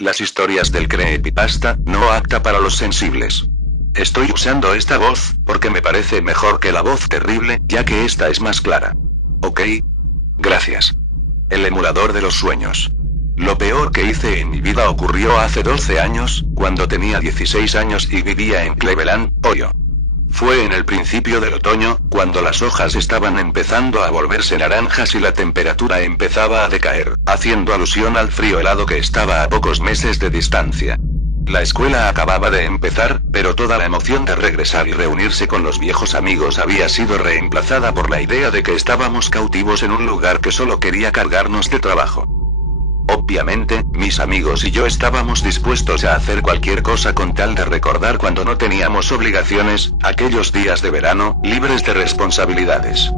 Las historias del creepypasta, no apta para los sensibles. Estoy usando esta voz, porque me parece mejor que la voz terrible, ya que esta es más clara. ¿Ok? Gracias. El emulador de los sueños. Lo peor que hice en mi vida ocurrió hace 12 años, cuando tenía 16 años y vivía en Cleveland, Ohio. Fue en el principio del otoño, cuando las hojas estaban empezando a volverse naranjas y la temperatura empezaba a decaer, haciendo alusión al frío helado que estaba a pocos meses de distancia. La escuela acababa de empezar, pero toda la emoción de regresar y reunirse con los viejos amigos había sido reemplazada por la idea de que estábamos cautivos en un lugar que solo quería cargarnos de trabajo. Obviamente, mis amigos y yo estábamos dispuestos a hacer cualquier cosa con tal de recordar cuando no teníamos obligaciones, aquellos días de verano, libres de responsabilidades.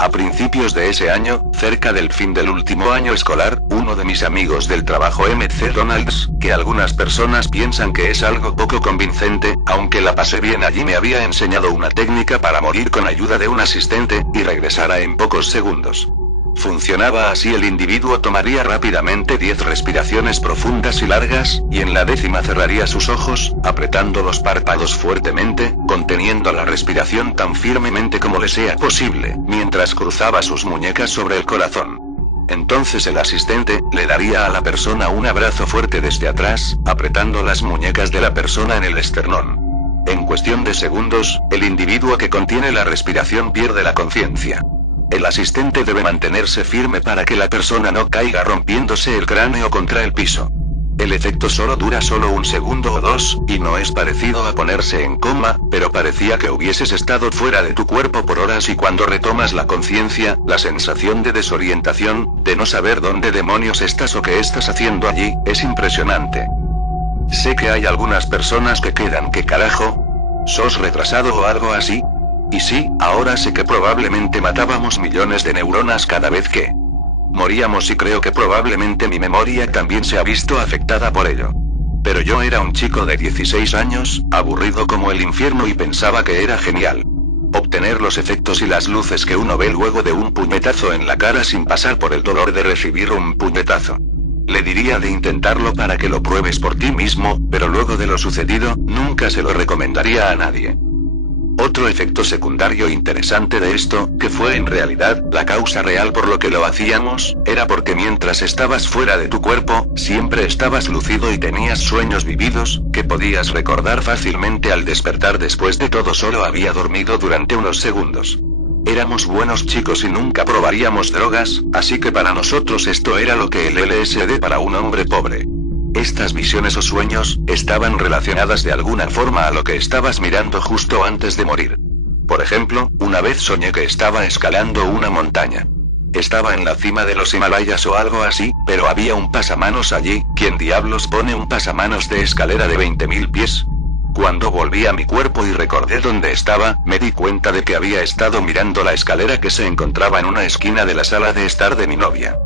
A principios de ese año, cerca del fin del último año escolar, uno de mis amigos del trabajo McDonald's, que algunas personas piensan que es algo poco convincente, aunque la pasé bien allí, me había enseñado una técnica para morir con ayuda de un asistente, y regresara en pocos segundos. Funcionaba así: el individuo tomaría rápidamente 10 respiraciones profundas y largas, y en la 10ª cerraría sus ojos, apretando los párpados fuertemente, conteniendo la respiración tan firmemente como le sea posible, mientras cruzaba sus muñecas sobre el corazón. Entonces el asistente le daría a la persona un abrazo fuerte desde atrás, apretando las muñecas de la persona en el esternón. En cuestión de segundos, el individuo que contiene la respiración pierde la conciencia. El asistente debe mantenerse firme para que la persona no caiga rompiéndose el cráneo contra el piso. El efecto solo dura solo un segundo o dos, y no es parecido a ponerse en coma, pero parecía que hubieses estado fuera de tu cuerpo por horas, y cuando retomas la conciencia, la sensación de desorientación, de no saber dónde demonios estás o qué estás haciendo allí, es impresionante. Sé que hay algunas personas que quedan: ¿qué carajo? ¿Sos retrasado o algo así? Y sí, ahora sé que probablemente matábamos millones de neuronas cada vez que moríamos, y creo que probablemente mi memoria también se ha visto afectada por ello. Pero yo era un chico de 16 años, aburrido como el infierno, y pensaba que era genial obtener los efectos y las luces que uno ve luego de un puñetazo en la cara sin pasar por el dolor de recibir un puñetazo. Le diría de intentarlo para que lo pruebes por ti mismo, pero luego de lo sucedido, nunca se lo recomendaría a nadie. Otro efecto secundario interesante de esto, que fue en realidad la causa real por lo que lo hacíamos, era porque mientras estabas fuera de tu cuerpo, siempre estabas lúcido y tenías sueños vividos, que podías recordar fácilmente al despertar. Después de todo, solo había dormido durante unos segundos. Éramos buenos chicos y nunca probaríamos drogas, así que para nosotros esto era lo que el LSD para un hombre pobre. Estas visiones o sueños estaban relacionadas de alguna forma a lo que estabas mirando justo antes de morir. Por ejemplo, una vez soñé que estaba escalando una montaña. Estaba en la cima de los Himalayas o algo así, pero había un pasamanos allí. ¿Quién diablos pone un pasamanos de escalera de 20.000 pies? Cuando volví a mi cuerpo y recordé dónde estaba, me di cuenta de que había estado mirando la escalera que se encontraba en una esquina de la sala de estar de mi novia.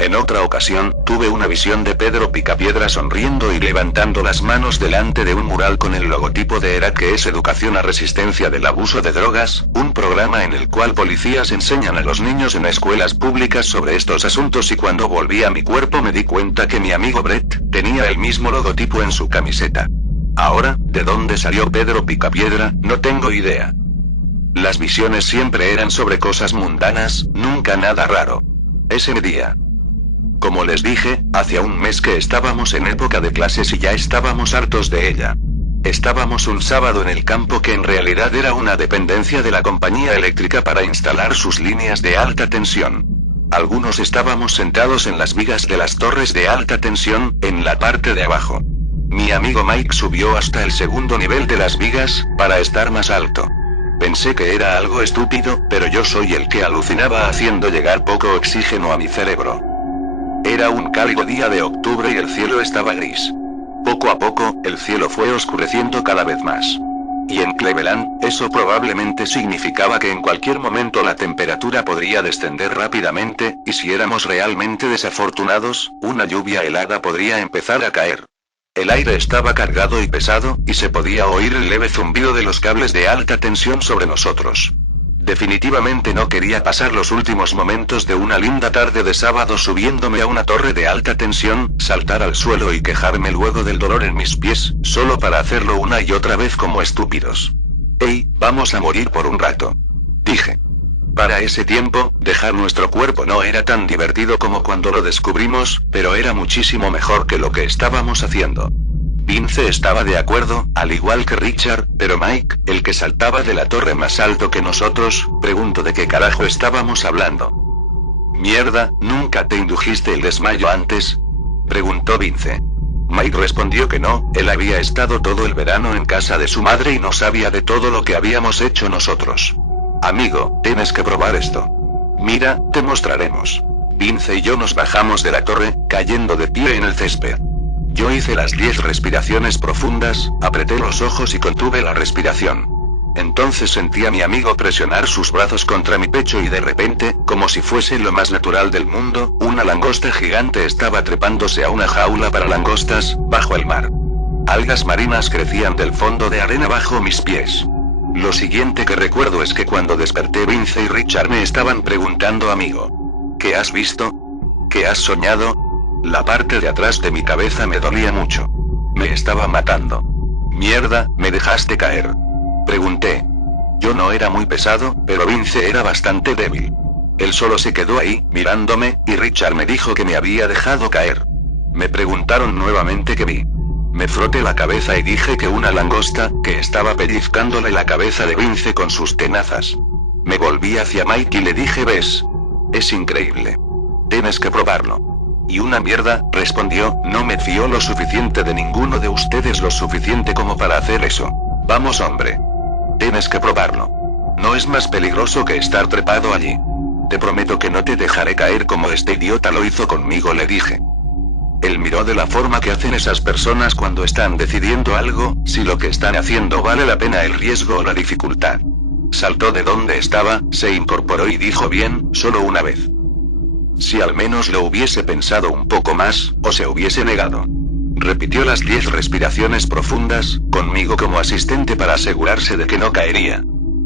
En otra ocasión, tuve una visión de Pedro Picapiedra sonriendo y levantando las manos delante de un mural con el logotipo de ERA, que es Educación a Resistencia del Abuso de Drogas, un programa en el cual policías enseñan a los niños en escuelas públicas sobre estos asuntos, y cuando volví a mi cuerpo me di cuenta que mi amigo Brett tenía el mismo logotipo en su camiseta. Ahora, ¿de dónde salió Pedro Picapiedra? No tengo idea. Las visiones siempre eran sobre cosas mundanas, nunca nada raro. Ese día, como les dije, hacía un mes que estábamos en época de clases y ya estábamos hartos de ella. Estábamos un sábado en el campo, que en realidad era una dependencia de la compañía eléctrica para instalar sus líneas de alta tensión. Algunos estábamos sentados en las vigas de las torres de alta tensión, en la parte de abajo. Mi amigo Mike subió hasta el segundo nivel de las vigas, para estar más alto. Pensé que era algo estúpido, pero yo soy el que alucinaba haciendo llegar poco oxígeno a mi cerebro. Era un cálido día de octubre y el cielo estaba gris. Poco a poco, el cielo fue oscureciendo cada vez más. Y en Cleveland, eso probablemente significaba que en cualquier momento la temperatura podría descender rápidamente, y si éramos realmente desafortunados, una lluvia helada podría empezar a caer. El aire estaba cargado y pesado, y se podía oír el leve zumbido de los cables de alta tensión sobre nosotros. Definitivamente no quería pasar los últimos momentos de una linda tarde de sábado subiéndome a una torre de alta tensión, saltar al suelo y quejarme luego del dolor en mis pies, solo para hacerlo una y otra vez como estúpidos. «Hey, vamos a morir por un rato», dije. Para ese tiempo, dejar nuestro cuerpo no era tan divertido como cuando lo descubrimos, pero era muchísimo mejor que lo que estábamos haciendo. Vince estaba de acuerdo, al igual que Richard, pero Mike, el que saltaba de la torre más alto que nosotros, preguntó de qué carajo estábamos hablando. «Mierda, ¿nunca te indujiste el desmayo antes?», preguntó Vince. Mike respondió que no, él había estado todo el verano en casa de su madre y no sabía de todo lo que habíamos hecho nosotros. «Amigo, tienes que probar esto. Mira, te mostraremos». Vince y yo nos bajamos de la torre, cayendo de pie en el césped. Yo hice las 10 respiraciones profundas, apreté los ojos y contuve la respiración. Entonces sentí a mi amigo presionar sus brazos contra mi pecho y de repente, como si fuese lo más natural del mundo, una langosta gigante estaba trepándose a una jaula para langostas, bajo el mar. Algas marinas crecían del fondo de arena bajo mis pies. Lo siguiente que recuerdo es que cuando desperté Vince y Richard me estaban preguntando: «Amigo, ¿qué has visto? ¿Qué has soñado?». La parte de atrás de mi cabeza me dolía mucho. Me estaba matando. «Mierda, ¿me dejaste caer?», pregunté. Yo no era muy pesado, pero Vince era bastante débil. Él solo se quedó ahí, mirándome, y Richard me dijo que me había dejado caer. Me preguntaron nuevamente qué vi. Me froté la cabeza y dije que una langosta, que estaba pellizcándole la cabeza de Vince con sus tenazas. Me volví hacia Mike y le dije: «¿Ves? Es increíble. Tienes que probarlo». «Y una mierda», respondió, «no me fío lo suficiente de ninguno de ustedes, lo suficiente como para hacer eso. Vamos, hombre. Tienes que probarlo. No es más peligroso que estar trepado allí. Te prometo que no te dejaré caer como este idiota lo hizo conmigo», le dije. Él miró de la forma que hacen esas personas cuando están decidiendo algo, si lo que están haciendo vale la pena el riesgo o la dificultad. Saltó de donde estaba, se incorporó y dijo: «Bien, solo una vez». Si al menos lo hubiese pensado un poco más, o se hubiese negado. Repitió las 10 respiraciones profundas, conmigo como asistente para asegurarse de que no caería.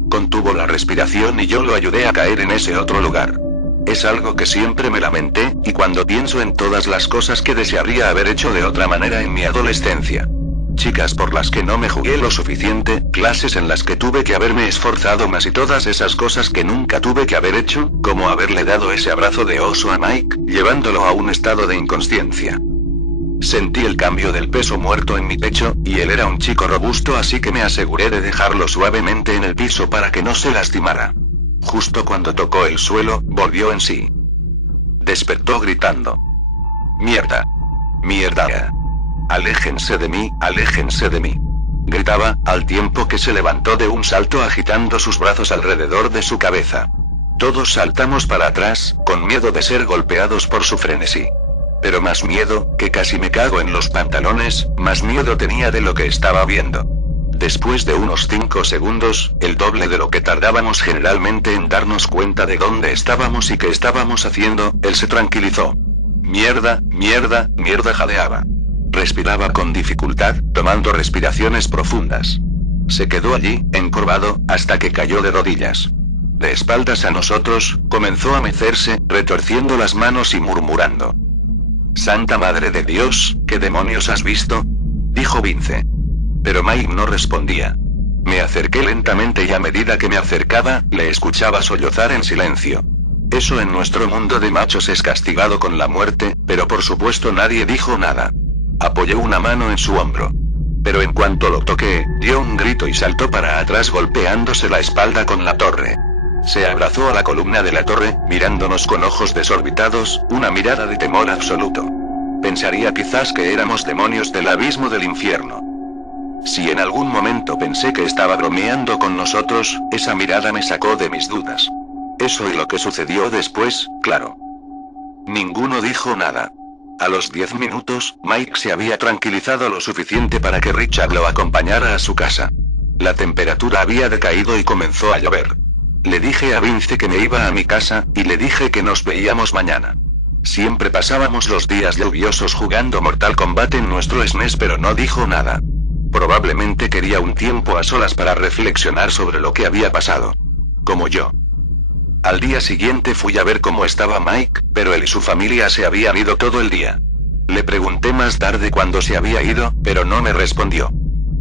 Contuvo la respiración y yo lo ayudé a caer en ese otro lugar. Es algo que siempre me lamenté, y cuando pienso en todas las cosas que desearía haber hecho de otra manera en mi adolescencia. Chicas por las que no me jugué lo suficiente, clases en las que tuve que haberme esforzado más y todas esas cosas que nunca tuve que haber hecho, como haberle dado ese abrazo de oso a Mike, llevándolo a un estado de inconsciencia. Sentí el cambio del peso muerto en mi pecho, y él era un chico robusto, así que me aseguré de dejarlo suavemente en el piso para que no se lastimara. Justo cuando tocó el suelo, volvió en sí. Despertó gritando: «¡Mierda! ¡Mierda! ¡Aléjense de mí, aléjense de mí!», gritaba, al tiempo que se levantó de un salto agitando sus brazos alrededor de su cabeza. Todos saltamos para atrás, con miedo de ser golpeados por su frenesí. Pero más miedo, que casi me cago en los pantalones, más miedo tenía de lo que estaba viendo. Después de unos 5 segundos, el doble de lo que tardábamos generalmente en darnos cuenta de dónde estábamos y qué estábamos haciendo, él se tranquilizó. «Mierda, mierda, mierda», jadeaba. Respiraba con dificultad, tomando respiraciones profundas. Se quedó allí, encorvado, hasta que cayó de rodillas. De espaldas a nosotros, comenzó a mecerse, retorciendo las manos y murmurando: «Santa Madre de Dios, ¿qué demonios has visto?», dijo Vince. Pero Mike no respondía. Me acerqué lentamente y a medida que me acercaba, le escuchaba sollozar en silencio. Eso en nuestro mundo de machos es castigado con la muerte, pero por supuesto nadie dijo nada. Apoyó una mano en su hombro. Pero en cuanto lo toqué, dio un grito y saltó para atrás golpeándose la espalda con la torre. Se abrazó a la columna de la torre, mirándonos con ojos desorbitados, una mirada de temor absoluto. Pensaría quizás que éramos demonios del abismo del infierno. Si en algún momento pensé que estaba bromeando con nosotros, esa mirada me sacó de mis dudas. Eso y lo que sucedió después, claro. Ninguno dijo nada. A los 10 minutos, Mike se había tranquilizado lo suficiente para que Richard lo acompañara a su casa. La temperatura había decaído y comenzó a llover. Le dije a Vince que me iba a mi casa, y le dije que nos veíamos mañana. Siempre pasábamos los días lluviosos jugando Mortal Kombat en nuestro SNES, pero no dijo nada. Probablemente quería un tiempo a solas para reflexionar sobre lo que había pasado. Como yo. Al día siguiente fui a ver cómo estaba Mike, pero él y su familia se habían ido todo el día. Le pregunté más tarde cuándo se había ido, pero no me respondió.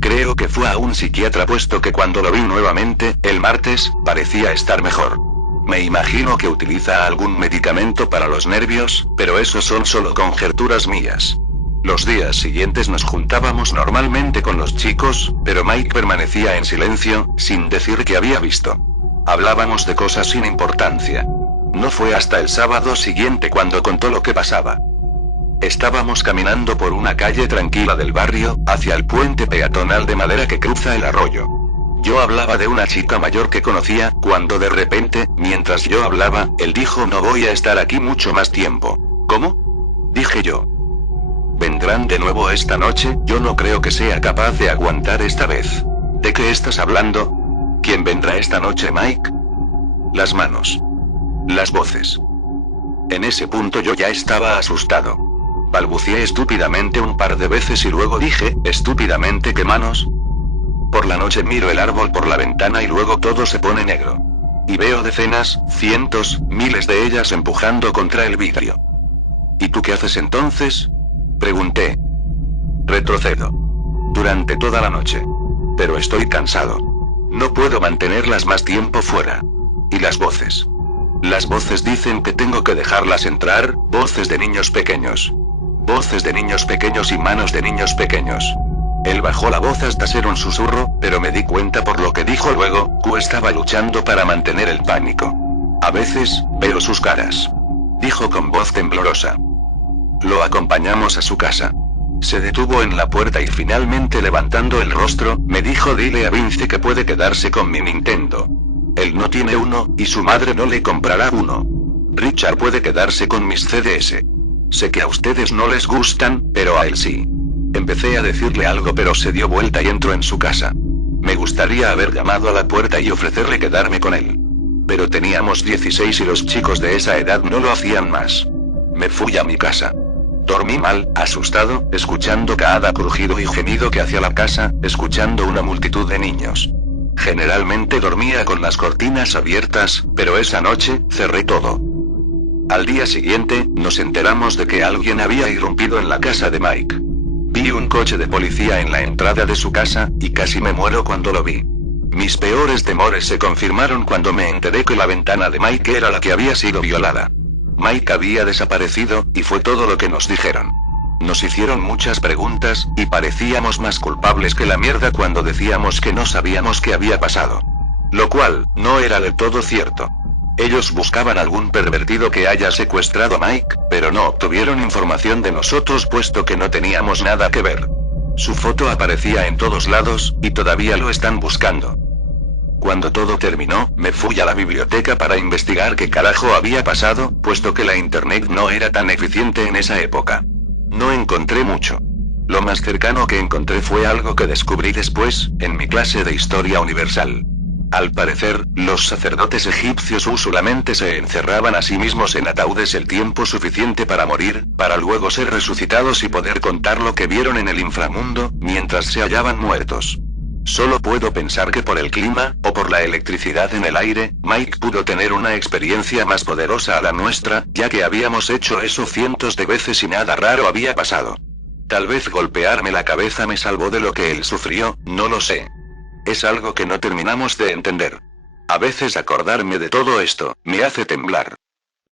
Creo que fue a un psiquiatra puesto que cuando lo vi nuevamente, el martes, parecía estar mejor. Me imagino que utiliza algún medicamento para los nervios, pero eso son solo conjeturas mías. Los días siguientes nos juntábamos normalmente con los chicos, pero Mike permanecía en silencio, sin decir que había visto. Hablábamos de cosas sin importancia. No fue hasta el sábado siguiente cuando contó lo que pasaba. Estábamos caminando por una calle tranquila del barrio, hacia el puente peatonal de madera que cruza el arroyo. Yo hablaba de una chica mayor que conocía, cuando de repente, mientras yo hablaba, él dijo: no voy a estar aquí mucho más tiempo. ¿Cómo? Dije yo. ¿Vendrán de nuevo esta noche? Yo no creo que sea capaz de aguantar esta vez. ¿De qué estás hablando? ¿Quién vendrá esta noche, Mike? Las manos. Las voces. En ese punto yo ya estaba asustado. Balbuceé estúpidamente un par de veces y luego dije, estúpidamente, ¿qué manos? Por la noche miro el árbol por la ventana y luego todo se pone negro. Y veo decenas, cientos, miles de ellas empujando contra el vidrio. ¿Y tú qué haces entonces? Pregunté. Retrocedo. Durante toda la noche. Pero estoy cansado. No puedo mantenerlas más tiempo fuera. ¿Y las voces? Las voces dicen que tengo que dejarlas entrar, voces de niños pequeños. Voces de niños pequeños y manos de niños pequeños. Él bajó la voz hasta ser un susurro, pero me di cuenta por lo que dijo luego, que estaba luchando para mantener el pánico. A veces, veo sus caras. Dijo con voz temblorosa. Lo acompañamos a su casa. Se detuvo en la puerta y finalmente levantando el rostro, me dijo: dile a Vince que puede quedarse con mi Nintendo. Él no tiene uno, y su madre no le comprará uno. Richard puede quedarse con mis CDs. Sé que a ustedes no les gustan, pero a él sí. Empecé a decirle algo pero se dio vuelta y entró en su casa. Me gustaría haber llamado a la puerta y ofrecerle quedarme con él. Pero teníamos 16 y los chicos de esa edad no lo hacían más. Me fui a mi casa. Dormí mal, asustado, escuchando cada crujido y gemido que hacía la casa, escuchando una multitud de niños. Generalmente dormía con las cortinas abiertas, pero esa noche, cerré todo. Al día siguiente, nos enteramos de que alguien había irrumpido en la casa de Mike. Vi un coche de policía en la entrada de su casa, y casi me muero cuando lo vi. Mis peores temores se confirmaron cuando me enteré que la ventana de Mike era la que había sido violada. Mike había desaparecido, y fue todo lo que nos dijeron. Nos hicieron muchas preguntas, y parecíamos más culpables que la mierda cuando decíamos que no sabíamos qué había pasado. Lo cual, no era del todo cierto. Ellos buscaban algún pervertido que haya secuestrado a Mike, pero no obtuvieron información de nosotros puesto que no teníamos nada que ver. Su foto aparecía en todos lados, y todavía lo están buscando. Cuando todo terminó, me fui a la biblioteca para investigar qué carajo había pasado, puesto que la internet no era tan eficiente en esa época. No encontré mucho. Lo más cercano que encontré fue algo que descubrí después, en mi clase de Historia Universal. Al parecer, los sacerdotes egipcios usualmente se encerraban a sí mismos en ataúdes el tiempo suficiente para morir, para luego ser resucitados y poder contar lo que vieron en el inframundo, mientras se hallaban muertos. Solo puedo pensar que por el clima, o por la electricidad en el aire, Mike pudo tener una experiencia más poderosa a la nuestra, ya que habíamos hecho eso cientos de veces y nada raro había pasado. Tal vez golpearme la cabeza me salvó de lo que él sufrió, no lo sé. Es algo que no terminamos de entender. A veces acordarme de todo esto, me hace temblar.